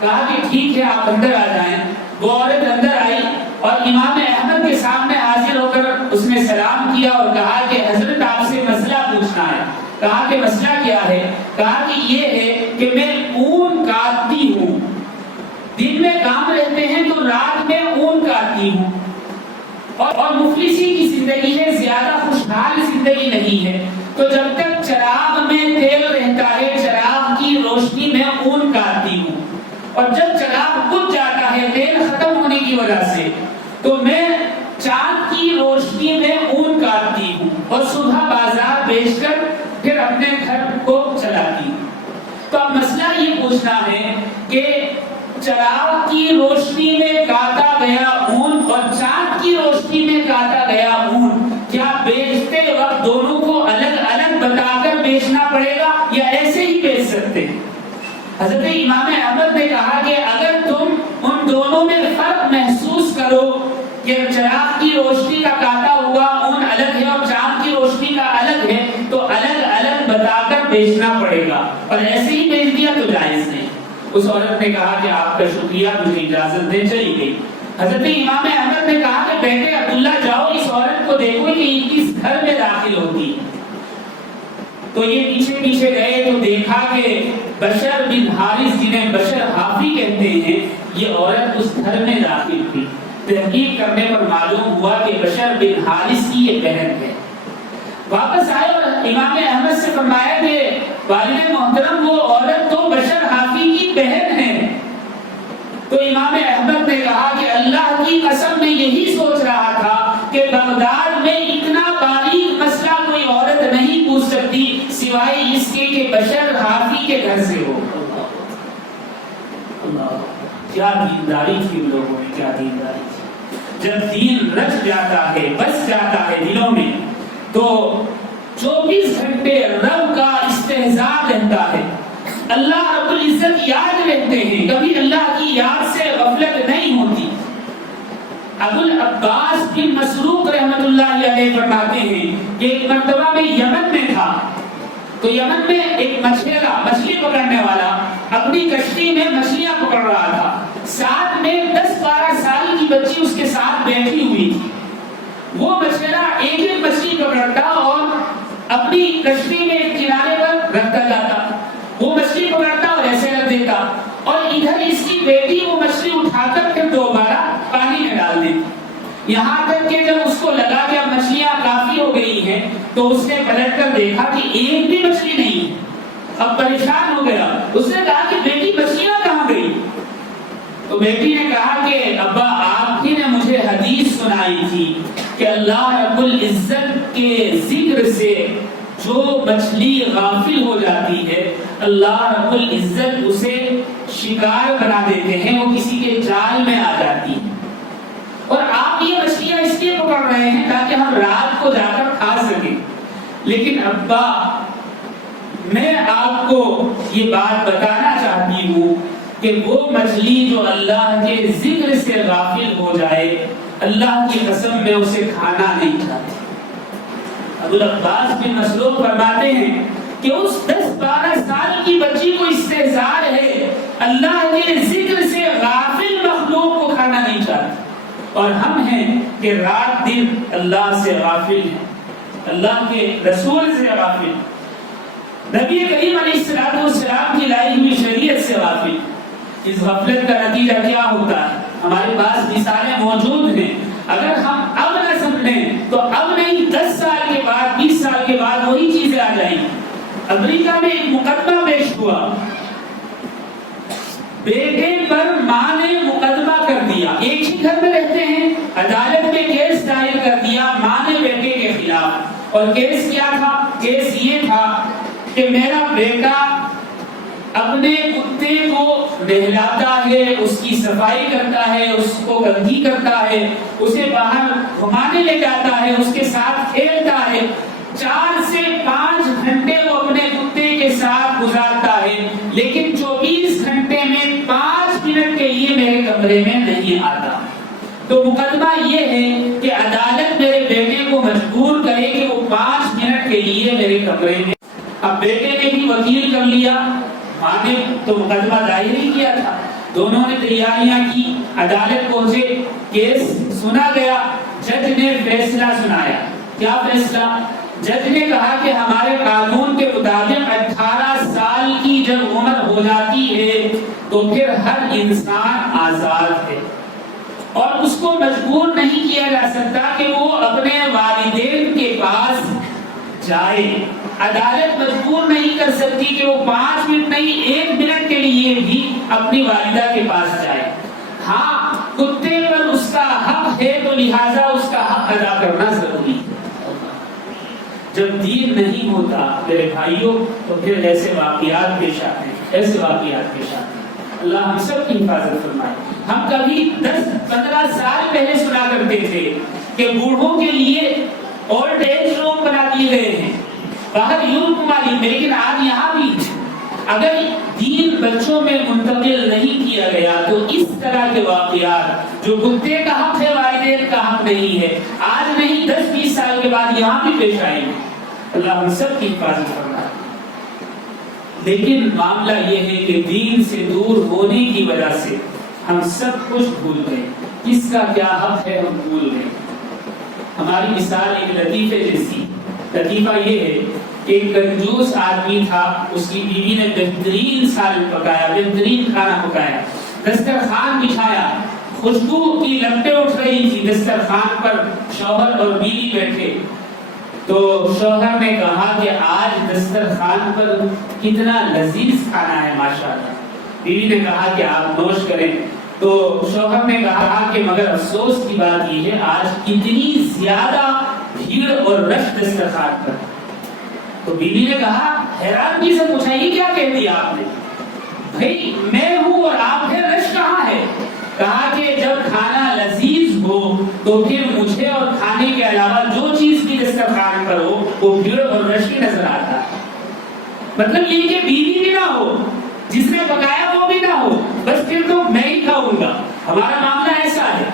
کہا کہ ٹھیک ہے آپ اندر آ جائیں۔ وہ عورت اندر آئی اور امام احمد کے سامنے حاضر ہو کر اس نے سلام کیا اور کہا کہ حضرت آپ سے مسئلہ پوچھنا ہے۔ کہا کہ مسئلہ کیا ہے؟ کہا کہ یہ ہے کہ میں اون کاٹتی ہوں، دن میں کام رہتے ہیں تو رات میں اون کاٹتی ہوں، اور مفلسی کی زندگی ہے، زیادہ خوشحال زندگی نہیں ہے، تو جب تک چراغ میں تیل رہتا ہے چراغ کی روشنی میں اون کاٹتی ہوں، اور جب چراغ بجھ جاتا ہے تیل ختم ہونے کی وجہ سے تو میں چاند کی روشنی میں اون کاٹتی ہوں اور صبح بازار بیچ کر پھر اپنے گھر کو چلاتی ہوں۔ تو اب مسئلہ یہ پوچھنا ہے کہ چراغ کی روشنی میں کاٹا گیا اون اور چاند کی روشنی میں کاٹا گیا اون، کیا بیچتے وقت دونوں کو الگ الگ بتا کر بیچنا پڑے گا یا ایسے ہی بیچ سکتے ہیں؟ حضرت امام احمد نے کہا کہ اگر تم ان دونوں میں فرق محسوس کرو کہ چراغ کی روشنی کا کاٹا ہوا اون الگ ہے اور چاند کی روشنی کا الگ ہے تو الگ الگ بتا کر بیچنا پڑے گا، اور ایسے ہی بیچ دیا تو جائز نہیں۔ اس عورت نے کہا کہ آپ کا شکریہ، مجھے اجازت دے، چلی گئی۔ حضرت امام احمد نے کہا کہ بیٹے عبداللہ جاؤ اس عورت کو دیکھو کہ یہ کس گھر میں داخل ہوتی ہے۔ تو یہ پیچھے پیچھے گئے تو دیکھا کہ بشر بن حارث جنہیں بشر حافی کہتے ہیں، یہ عورت اس گھر میں داخل تھی۔ تحقیق کرنے پر معلوم ہوا کہ بشر بن حارث کی یہ بہن ہے۔ واپس آئے اور امام احمد سے فرمایا کہ والد محترم وہ عورت تو بشر حافی کی بہن ہے۔ تو امام احمد نے کہا کہ اللہ کی قسم میں یہی سوچ رہا تھا کہ بغداد میں اتنا باریک مسئلہ کوئی عورت نہیں پوچھ سکتی سوائے اس کے کہ بشر حافی کے گھر سے ہو۔ کیا دینداری تھی ان لوگوں میں، کیا دینداری تھی۔ جب دین رچ جاتا ہے، بس جاتا ہے دلوں میں، تو 24 گھنٹے رب کا استحضار رہتا ہے، اللہ رب العزت یاد رہتے ہیں، کبھی اللہ کی یاد سے غفلت نہیں ہوتی۔ ابو العباس بن مسروق رحمت اللہ علیہ فرماتے ہیں کہ ایک مرتبہ میں یمن میں تھا، تو یمن میں ایک مچھلیرا، مچھلی پکڑنے والا اپنی کشتی میں مچھلیاں پکڑ رہا تھا، ساتھ میں 10-12 سال کی بچی اس کے ساتھ بیٹھی ہوئی تھی۔ وہ مچھلیرا ایک ایک مچھلی پکڑتا اور اپنی کشتی میں ایک کنارے پر رکھتا جاتا، وہ مچھلی پکڑتا اور ایسے رکھ دیتا، اور ادھر اس کی بیٹی وہ مچھلی اٹھا کر پھر دوبارہ پانی میں ڈال دیتی، یہاں تک کہ جب اس کو لگا کہ اب مچھلیاں کافی ہو گئی ہیں تو اس نے پلٹ کر دیکھا کہ ایک بھی مچھلی نہیں۔ اب پریشان ہو گیا، اس نے کہا کہ بیٹی مچھلیاں کہاں گئی؟ تو بیٹی نے کہا کہ ابا آپ ہی نے مجھے حدیث سنائی تھی کہ اللہ رب العزت کے ذکر سے جو مچھلی غافل ہو جاتی ہے اللہ رب العزت اسے شکار بنا دیتے ہیں، وہ کسی کے جال میں آ جاتی ہے، اور آپ یہ مچھلیاں اس لیے پکڑ رہے ہیں تاکہ ہم رات کو جا کر کھا سکیں۔ لیکن ابا میں آپ کو یہ بات بتانا چاہتی ہوں کہ وہ مچھلی جو اللہ کے ذکر سے غافل ہو جائے اللہ کی قسم میں اسے کھانا نہیں چاہتے۔ ابو العباس بن مسعود فرماتے ہیں کہ اس 10-12 سال کی بچی کو استحزار ہے، اللہ کے ذکر سے غافل مخلوق کو کھانا نہیں چاہتے، اور ہم ہیں کہ رات دن اللہ سے غافل ہیں، اللہ کے رسول سے غافل، نبی کریم علیہ السلام کی لائی ہوئی شریعت سے غافل۔ اس غفلت کا نتیجہ کیا ہوتا ہے؟ ہمارے پاس مثالیں موجود ہیں، اگر ہم اب نہ سمجھیں تو اب نہیں 10 سال کے بعد 20 سال کے بعد وہی چیزیں آ جائیں گی۔ امریکہ میں ایک مقدمہ پیش ہوا، بیٹے پر ماں نے مقدمہ کر دیا، ایک ہی گھر میں رہتے ہیں، عدالت میں کیس دائر کر دیا ماں نے بیٹے کے خلاف، اور کیس کیا تھا؟ کیس یہ تھا کہ میرا بیٹا اپنے کتے کو نہلاتا ہے، اس کی صفائی کرتا ہے، اس کو گندگی کرتا ہے، اسے باہر گھمانے لے جاتا ہے، اس کے ساتھ کھیلتا ہے، 4 سے 5 گھنٹے وہ اپنے کتے کے ساتھ گزارتا ہے، لیکن 24 گھنٹے میں 5 منٹ کے لیے میرے کمرے میں نہیں آتا۔ تو مقدمہ یہ ہے کہ عدالت میرے بیٹے کو مجبور کرے کہ وہ 5 منٹ کے لیے میرے کمرے میں۔ اب بیٹے نے بھی وکیل کر لیا، ماں نے تو مقدمہ دائر ہی کیا تھا، دونوں نے تیاریاں کی، عدالت پہنچے، کیس سنا گیا، جج نے فیصلہ سنایا۔ کیا فیصلہ؟ جج نے کہا کہ ہمارے قانون کے مطابق 18 سال کی جب عمر ہو جاتی ہے تو پھر ہر انسان آزاد ہے، اور اس کو مجبور نہیں کیا جا سکتا کہ وہ اپنے والدین کے پاس جائے۔ عدالت مجبور نہیں کر سکتی کہ وہ 5 منٹ نہیں 1 منٹ کے لیے بھی اپنی والدہ کے پاس جائے۔ ہاں، کتے پر اس کا حق ہے تو لہٰذا اس کا حق ادا کرنا ضروری ہے۔ جب دین نہیں ہوتا میرے بھائیوں تو پھر ایسے واقعات پیش آتے ہیں، ایسے واقعات پیش آتے ہیں۔ اللہ ہم سب کی حفاظت فرمائے۔ ہم کبھی 10-15 سال پہلے سنا کرتے تھے کہ بوڑھوں کے لیے اولڈ ایج ہوم بنا دیے گئے ہیں باہر یورپ ممالک میں، لیکن آج یہاں بھی اگر دین بچوں میں منتقل نہیں کیا گیا تو اس طرح کے واقعات جو کتے کا حق ہے والدین کا حق نہیں ہے، آج نہیں 10-20 سال کے بعد یہاں بھی پیش آئیں گے۔ اللہ ہم سب کی حفاظت فرمائے۔ لیکن معاملہ یہ ہے کہ دین سے دور ہونے کی وجہ سے ہم سب کچھ بھول گئے، کس کا کیا حق ہے ہم بھول گئے۔ ہماری مثال ایک لطیفے جیسی، لطیفہ یہ ہے کہ ایک کنجوس آدمی تھا، اس کی بیوی نے بہترین سالن پکایا، بہترین کھانا پکایا، دسترخوان بچھایا، خوشبو کی لپٹیں اٹھ رہی تھی دسترخوان پر، شوہر اور بیوی بیٹھے۔ تو شوہر نے کہا کہ آج دسترخوان پر کتنا لذیذ کھانا ہے ماشاءاللہ۔ بیوی نے کہا کہ آپ نوش کریں۔ تو شوہر نے کہا کہ مگر افسوس کی بات یہ ہے آج کتنی زیادہ بھیڑ اور رش دسترخوان پر۔ تو بیوی نے کہا حیرانگی سے پوچھا یہ کیا کہہ دیا آپ نے؟ بھئی میں ہوں اور آپ ہیں، رش کہاں ہے؟ کہا کہ جب کھانا لذیذ ہو تو پھر مجھے اور کھانے کے علاوہ جو چیز بھی دسترخوان پر ہو وہ بھیڑ اور رش کی نظر آتا ہے۔ مطلب یہ کہ بیوی بھی نہ ہو، جس نے پکایا وہ بھی نہ ہو، بس پھر تو میں ہی کھاؤں گا۔ ہمارا معاملہ ایسا ہے،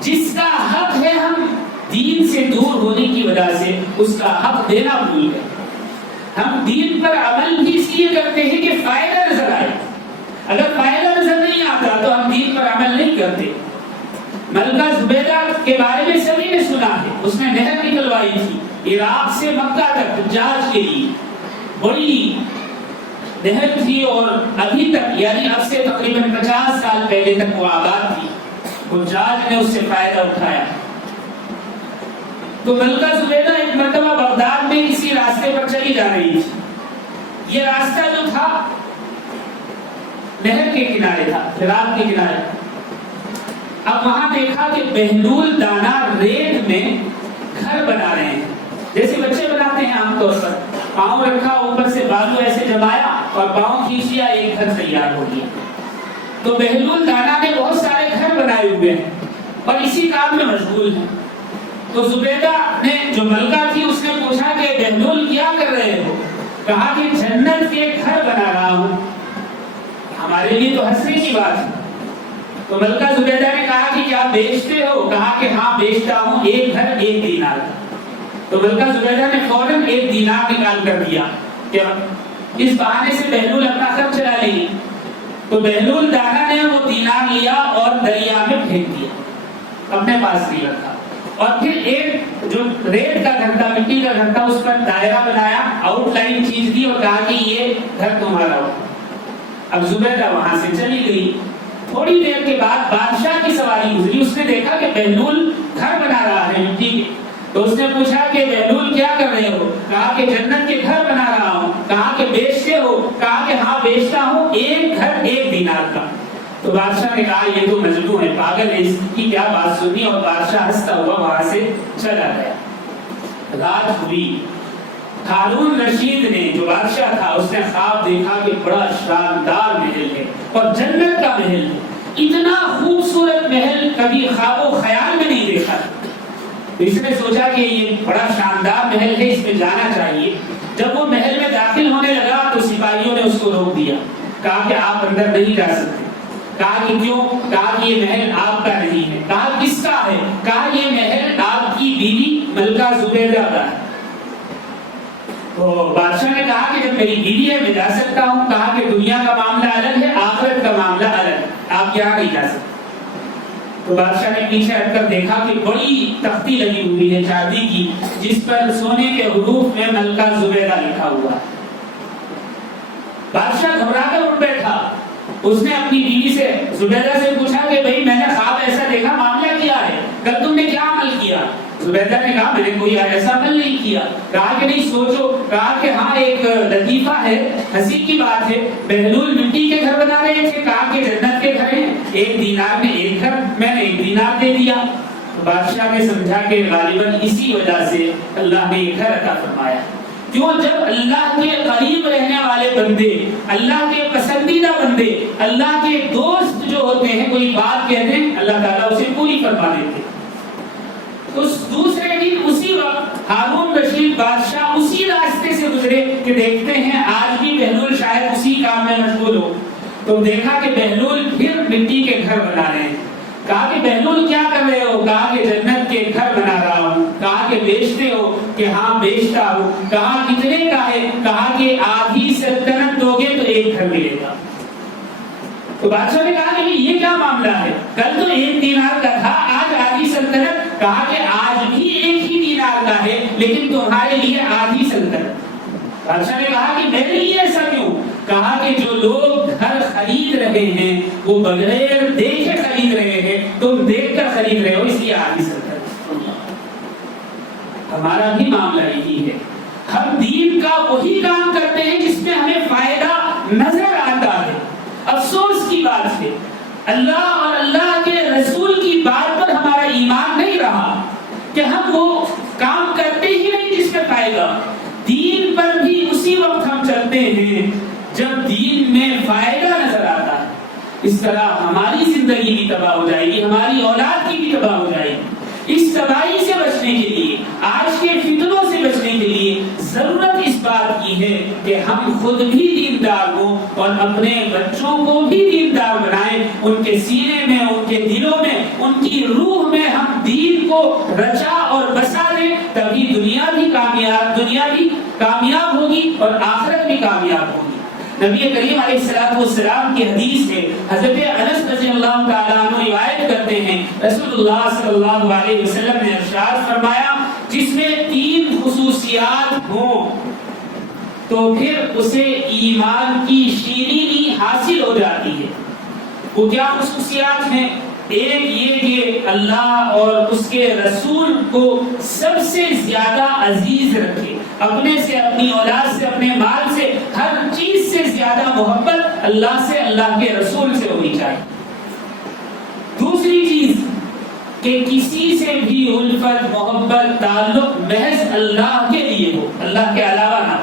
جس کا حق ہے ہم دین سے دور ہونے کی وجہ سے اس کا حق دینا بھول گئے۔ ہم دین پر عمل بھی اس لیے کرتے ہیں کہ فائدہ نظر آئے، اگر فائدہ نظر نہیں آتا تو ہم دین پر عمل نہیں کرتے۔ ملکہ زبیدہ کے بارے میں سبھی نے سنا ہے، اس نے نہر نکلوائی تھی عراق سے مکہ تک حجاج کے لیے، بڑی نہر تھی، اور ابھی تک یعنی اب سے تقریباً 50 سال پہلے تک وہ آباد تھی، حجاج نے اس سے فائدہ اٹھایا۔ تو ملکہ زبیدہ ایک مرتبہ بغداد میں کسی راستے پر چلی جا رہی تھی۔ یہ راستہ جو تھا نہر کے کنارے تھا، عراق کے کنارے۔ اب وہاں دیکھا کہ بہلول دانا ریت میں گھر بنا رہے ہیں، جیسے بچے بناتے ہیں عام طور پر، پاؤں رکھا اوپر سے بالو ایسے جمایا اور پاؤں کھینچ لیا، ایک گھر تیار ہو گیا۔ تو بہلول دانا نے بہت سارے گھر بنائے ہوئے ہیں اور اسی کام میں مشغول ہیں۔ تو زبیدہ نے جو ملکہ تھی اس نے پوچھا کہ بہلول کیا کر رہے ہو؟ کہا کہ جنت کے گھر بنا رہا ہوں۔ ہمارے ہمارے لیے تو ہنسنے کی بات ہے۔ تو ملکہ زبیدہ نے کہا کہ کیا بیچتے ہو؟ کہا کہ ہاں بیچتا ہوں، ایک گھر 1 دینار۔ تو ملکہ زبیدہ نے فوراً 1 دینار نکال کر دیا کہ اس بہانے سے بہلول اپنا خرچ چلا لیں گے۔ تو بہلول دانا نے وہ دینار لیا اور دریا میں پھینک دیا، اپنے پاس نہیں رکھا، اور پھر ایک جو ریت کا گھر تھا، مٹی کا گھر تھا، اس پر دائرہ بنایا، آؤٹ لائن کھینچ دی اور کہا کہ یہ گھر تمہارا ہو۔ اب زبیدہ وہاں سے چلی گئی۔ تھوڑی دیر کے بعد بادشاہ کی سواری گزری، اس نے دیکھا کہ بہلول گھر بنا رہا ہے مٹی کے۔ تو اس نے پوچھا کہ بہلول کیا کر رہے ہو؟ کہا کہ جنت کے گھر بنا رہا ہوں۔ کہا کہ بیچتے ہو؟ کہا کہ ہاں بیچتا ہوں، ایک گھر 1 دینار کا۔ تو بادشاہ نے کہا یہ تو مجنون ہے، پاگل ہے، اس کی کیا بات سنی، اور بادشاہ ہنستا ہوا وہاں سے چلا گیا۔ رات ہوئی، ہارون رشید نے جو بادشاہ تھا اس نے خواب دیکھا کہ بڑا شاندار محل ہے اور جنت کا محل ہے، اتنا خوبصورت محل کبھی خواب و خیال میں نہیں دیکھا۔ تو اس نے سوچا کہ یہ بڑا شاندار محل ہے، اس میں جانا چاہیے۔ جب وہ محل میں داخل ہونے لگا تو سپاہیوں نے اس کو روک دیا، کہا کہ آپ اندر نہیں جا سکتے۔ کہا کہ کیوں؟ کہا کہ یہ محل آپ کا نہیں ہے۔ کہا کس کا ہے؟ کہا یہ محل آپ کی بیوی ملکہ زبیدہ کا ہے۔ تو بادشاہ نے کہا کہ جب میری بیوی ہے میں جا سکتا ہوں۔ کہا کہ دنیا کا معاملہ الگ ہے، آخرت کا معاملہ الگ، آپ یہاں نہیں جا سکتے۔ تو بادشاہ نے پیچھے ہٹ کر دیکھا کہ بڑی تختی لگی ہوئی ہے چاندی کی، جس پر سونے کے حروف میں ملکہ زبیدہ لکھا ہوا ہے۔ بادشاہ گھبرا کر اٹھ بیٹھا۔ اس نے اپنی بیوی سے زبیدہ سے پوچھا کہ بھئی میں نے خواب ایسا دیکھا، معاملہ کیا ہے؟ کل تم نے کیا عمل کیا؟ زبیدہ نے کہا میں نے کوئی ایسا عمل نہیں کیا۔ کہا کہ نہیں سوچو۔ کہا کہ ہاں ایک لطیفہ ہے، ہنسی کی بات ہے، بہلول مٹی کے گھر بنا رہے تھے، کہا کہ جنت کے گھر ہیں، 1 دینار میں 1 گھر، میں نے 1 دینار دے دیا۔ بادشاہ نے سمجھا کہ غالباً اسی وجہ سے اللہ نے یہ گھر عطا فرمایا۔ کیوں؟ جب اللہ کے قریب رہنے والے بندے، اللہ کے پسندیدہ بندے، اللہ کے دوست جو ہوتے ہیں کوئی بات کہتے ہیں اللہ تعالیٰ اسے پوری فرما دیتے ہیں۔ اس دوسرے دن اسی وقت ہارون رشید بادشاہ اسی راستے سے گزرے کہ دیکھتے ہیں آج بھی بہلول شاید اسی کام میں مشغول ہو۔ تو دیکھا کہ بہلول پھر مٹی کے گھر بنا رہے ہیں۔ کہا کہ بہلول کیا کر رہے ہو؟ کہا کہ جنت کے گھر بنا رہا ہوں۔ کہا کہ بیچتے ہو؟ کہ ہاں بیچتا ہوں۔ کہا کتنے کا ہے؟ کہا کہ آدھی سلطنت دو گے تو 1 گھر ملے گا۔ تو بادشاہ نے کہا کہ یہ کیا معاملہ ہے؟ کل تو 1 دینار کا تھا، آج آدھی سلطنت۔ کہا کہ آج بھی 1 ہی دینار کا ہے، لیکن تمہارے لیے آدھی سلطنت۔ بادشاہ نے کہا کہ میرے لیے ایسا کیوں؟ کہا کہ جو لوگ گھر خرید رہے ہیں وہ بغیر دیکھے خرید رہے ہیں، تم دیکھ کر خرید رہے ہو، اس لیے آدھی سلطنت۔ ہمارا بھی معاملہ یہی ہے، ہم دین کا وہی کام کرتے ہیں جس میں ہمیں فائدہ نظر آتا ہے۔ افسوس کی بات ہے اللہ اور اللہ کے رسول کی بات پر ہمارا ایمان نہیں رہا کہ ہم وہ کام کرتے ہی نہیں جس میں فائدہ۔ دین پر بھی اسی وقت ہم چلتے ہیں جب دین میں فائدہ نظر آتا ہے۔ اس طرح ہماری زندگی بھی تباہ ہو جائے گی، ہماری اولاد کی بھی تباہ ہو جائے گی۔ اس تباہی سے بچنے کے لیے، آج کے فتنوں سے بچنے کے لیے ضرورت اس بات کی ہے کہ ہم خود بھی دیندار ہوں اور اپنے بچوں کو بھی دیندار بنائیں، ان کے سینے میں، ان کے دلوں میں، ان کی روح میں ہم دین کو رچا اور بسا دیں، تبھی دنیا بھی کامیاب ہوگی اور آخرت بھی کامیاب ہوگی۔ نبی کریم علیہ السلام کی حدیث ہے، حضرت انس رضی اللہ تعالیٰ عنہ روایت کرتے ہیں، رسول اللہ صلی اللہ علیہ وسلم نے ارشاد فرمایا جس میں 3 خصوصیات ہوں تو پھر اسے ایمان کی شیرینی حاصل ہو جاتی ہے۔ وہ کیا خصوصیات ہیں؟ ایک یہ کہ اللہ اور اس کے رسول کو سب سے زیادہ عزیز رکھے، اپنے سے، اپنی اولاد سے، اپنے مال سے، ہر چیز سے زیادہ محبت اللہ سے، اللہ کے رسول سے ہونی چاہیے۔ دوسری چیز کہ کسی سے بھی الفت، محبت، تعلق محض اللہ کے لیے ہو، اللہ کے علاوہ نہ ہو۔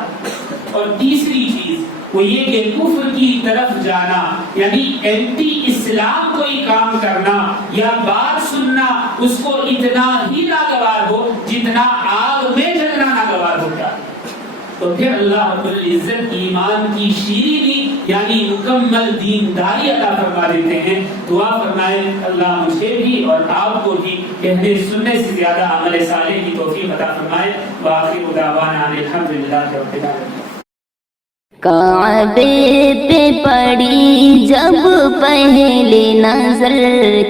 اور تیسری چیز وہ یہ کہ کفر کی طرف جانا، یعنی اینٹی اسلام کوئی کام کرنا یا بات سننا اس کو اتنا ہی ناگوار ہو جتنا آگ میں جلنا ناگوار ہوتا ہے۔ تو پھر اللہ رب العزت ایمان کی شیرینی یعنی مکمل دینداری عطا فرما دیتے ہیں۔ دعا فرمائے اللہ مجھے بھی اور آپ کو بھی کہنے سننے سے زیادہ عمل صالح کی توفیق عطا فرمائے۔ وآخر دعوانا الحمدللہ رب العالمین۔ کعبے پہ پڑی جب پہلی نظر،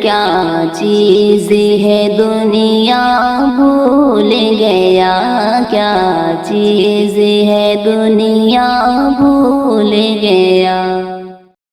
کیا چیز ہے دنیا بھول گیا، کیا چیز ہے دنیا بھول گیا۔